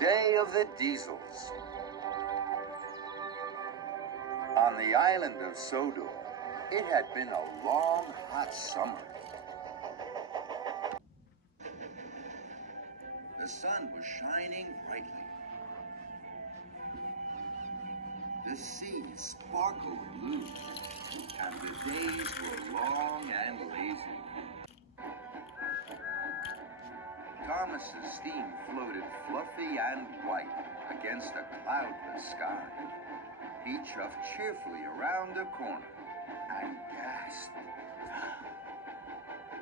Day of the Diesels. On the island of Sodor, it had been a long, hot summer. The sun was shining brightly. The sea sparkled blue, and the days were long and lazy. Thomas's steam floated fluffy and white against a cloudless sky. He chuffed cheerfully around a corner and gasped.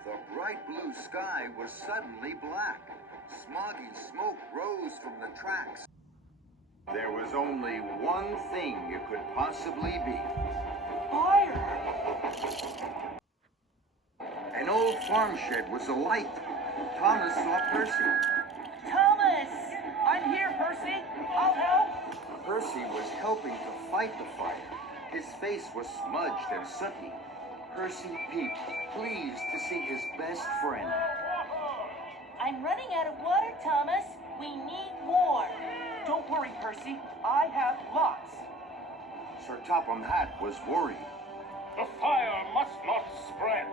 The bright blue sky was suddenly black. Smoggy smoke rose from the tracks. There was only one thing it could possibly be. Fire! An old farm shed was alight. Thomas saw Percy. Thomas! I'm here, Percy. I'll help. Percy was helping to fight the fire. His face was smudged and sooty. Percy peeped, pleased to see his best friend. I'm running out of water, Thomas. We need more. Don't worry, Percy. I have lots. Sir Topham Hatt was worried. The fire must not spread.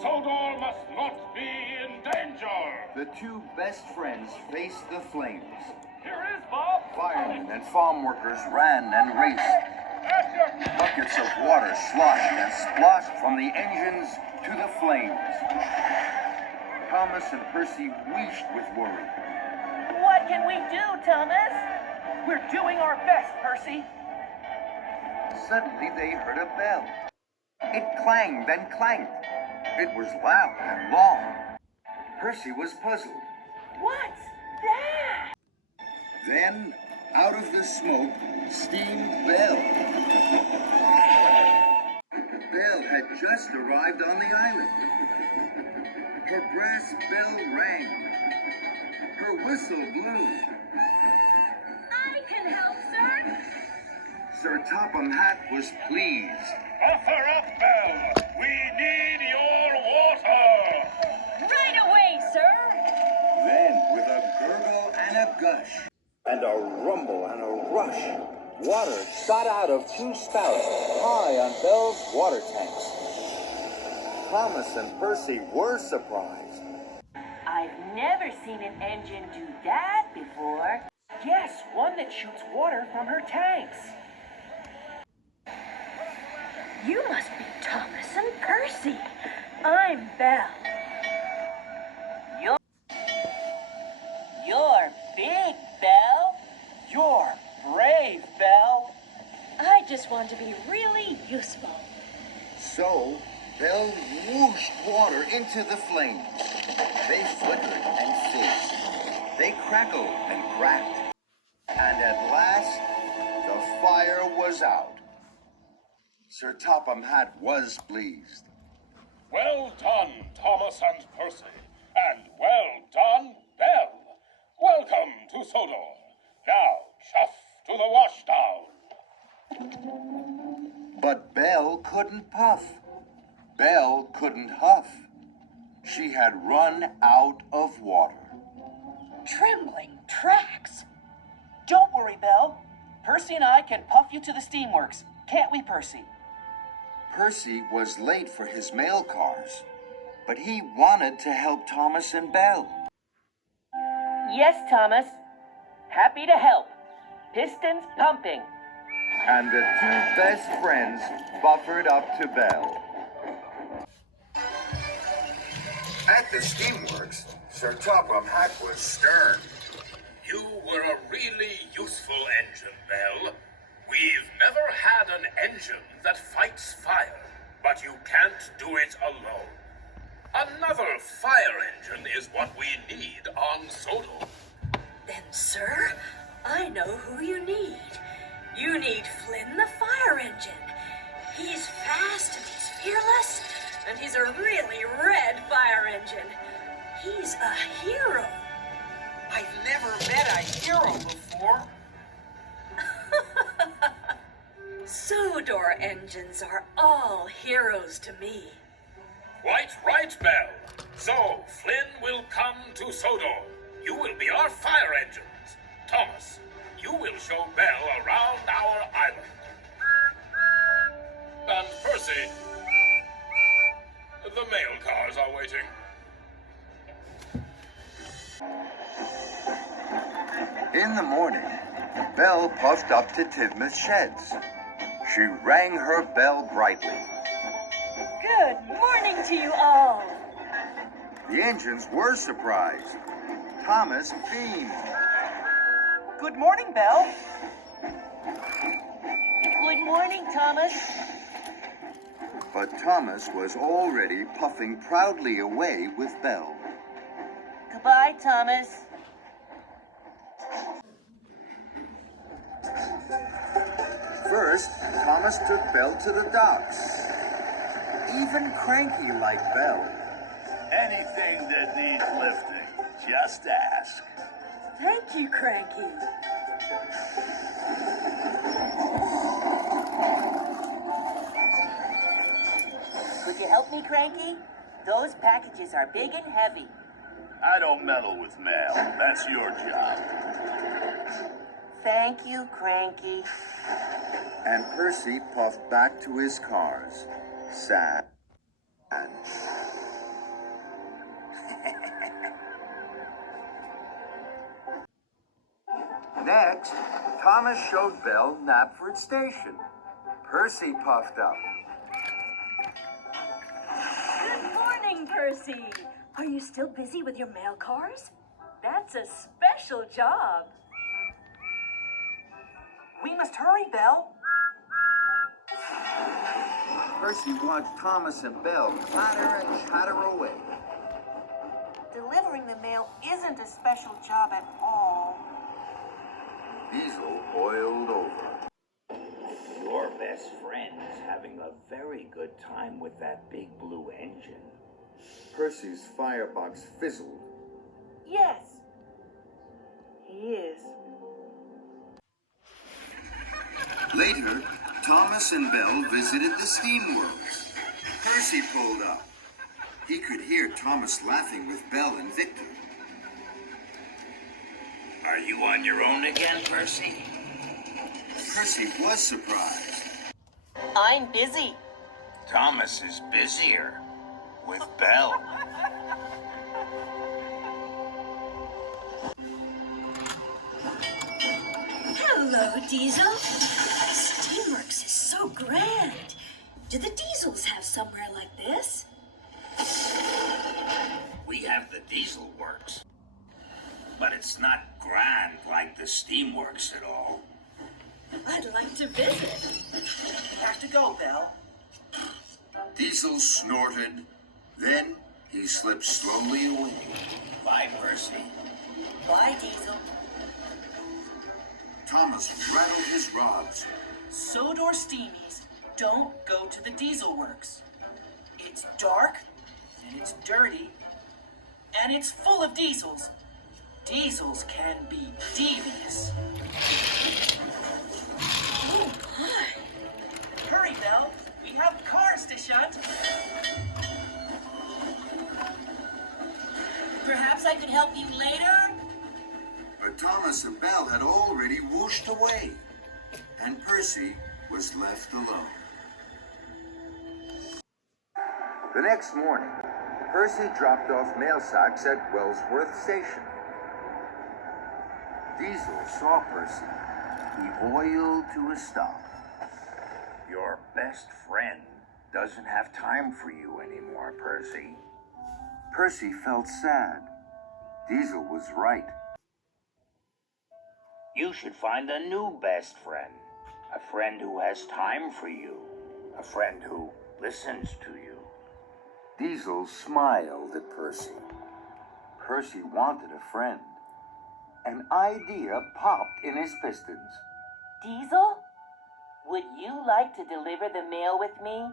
Sodor must not be in danger. The two best friends faced the flames. Here is Bob. Firemen and farm workers ran and raced. Buckets of water sloshed and splashed from the engines to the flames. Thomas and Percy wheezed with worry. What can we do, Thomas? We're doing our best, Percy. Suddenly they heard a bell. It clanged and clanked. It was loud and long. Percy was puzzled. What's that? Then, out of the smoke, steamed Belle. Belle had just arrived on the island. Her brass bell rang. Her whistle blew. I can help, sir. Sir Topham Hatt was pleased. Offer up, Belle. We need your water. Right away, sir. Then, with a gurgle and a gush, and a rumble and a rush, water shot out of two spouts high on Belle's water tanks. Thomas and Percy were surprised. I've never seen an engine do that before. Yes, one that shoots water from her tanks. You must be Thomas and Percy. I'm Belle. You're big, Belle. You're brave, Belle. I just want to be really useful. So, Belle whooshed water into the flames. They flickered and fizzed. They crackled and cracked. And at last, the fire was out. Sir Topham Hatt was pleased. Well done, Thomas and Percy. And well done, Belle. Welcome to Sodor. Now, chuff to the washdown. But Belle couldn't puff. Belle couldn't huff. She had run out of water. Trembling tracks. Don't worry, Belle. Percy and I can puff you to the steamworks. Can't we, Percy? Percy was late for his mail cars, but he wanted to help Thomas and Belle. Yes, Thomas. Happy to help. Pistons pumping. And the two best friends buffered up to Belle. At the steamworks, Sir Topham Hatt was stern. You were a really engine that fights fire, but you can't do it alone. Another fire engine is what we need on Sodor. Then, sir, I know who you need. You need Flynn the fire engine. He's fast and he's fearless, and he's a really red fire engine. He's a hero. I've never met a hero before. Sodor engines are all heroes to me. Quite right, Belle. So, Flynn will come to Sodor. You will be our fire engines. Thomas, you will show Belle around our island. And Percy, the mail cars are waiting. In the morning, Belle puffed up to Tidmouth's sheds. She rang her bell brightly. Good morning to you all. The engines were surprised. Thomas beamed. Good morning, Belle. Good morning, Thomas. But Thomas was already puffing proudly away with Belle. Goodbye, Thomas. First, Thomas took Belle to the docks. Even cranky like Belle. Anything that needs lifting, just ask. Thank you, Cranky. Could you help me, Cranky? Those packages are big and heavy. I don't meddle with mail. That's your job. Thank you, Cranky. And Percy puffed back to his cars. Sad. Next, Thomas showed Belle Knapford Station. Percy puffed up. Good morning, Percy. Are you still busy with your mail cars? That's a special job. We must hurry, Belle. Percy watched Thomas and Belle clatter and chatter away. Delivering the mail isn't a special job at all. Diesel boiled over. Your best friend's having a very good time with that big blue engine. Percy's firebox fizzled. Yes, he is. Later, Thomas and Belle visited the steamworks. Percy pulled up. He could hear Thomas laughing with Belle and Victor. Are you on your own again, Percy? Percy was surprised. I'm busy. Thomas is busier with Belle. Hello, Diesel. Steamworks is so grand. Do the Diesels have somewhere like this? We have the diesel works, but it's not grand like the steamworks at all. I'd like to visit. Have to go, Belle. Diesel snorted. Then he slipped slowly away. Bye, Percy. Bye, Diesel. Thomas rattled his rods. Sodor Steamies don't go to the diesel works. It's dark, and it's dirty, and it's full of diesels. Diesels can be devious. Oh, my. Hurry, Belle. We have cars to shunt. Perhaps I could help you later? But Thomas and Belle had already whooshed away. And Percy was left alone. The next morning, Percy dropped off mail sacks at Wellsworth Station. Diesel saw Percy. He oiled to a stop. Your best friend doesn't have time for you anymore, Percy. Percy felt sad. Diesel was right. You should find a new best friend. A friend who has time for you. A friend who listens to you. Diesel smiled at Percy. Percy wanted a friend. An idea popped in his pistons. Diesel? Would you like to deliver the mail with me?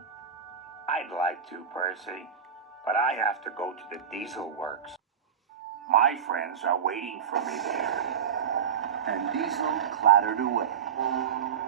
I'd like to, Percy, but I have to go to the Diesel Works. My friends are waiting for me there. And Diesel clattered away.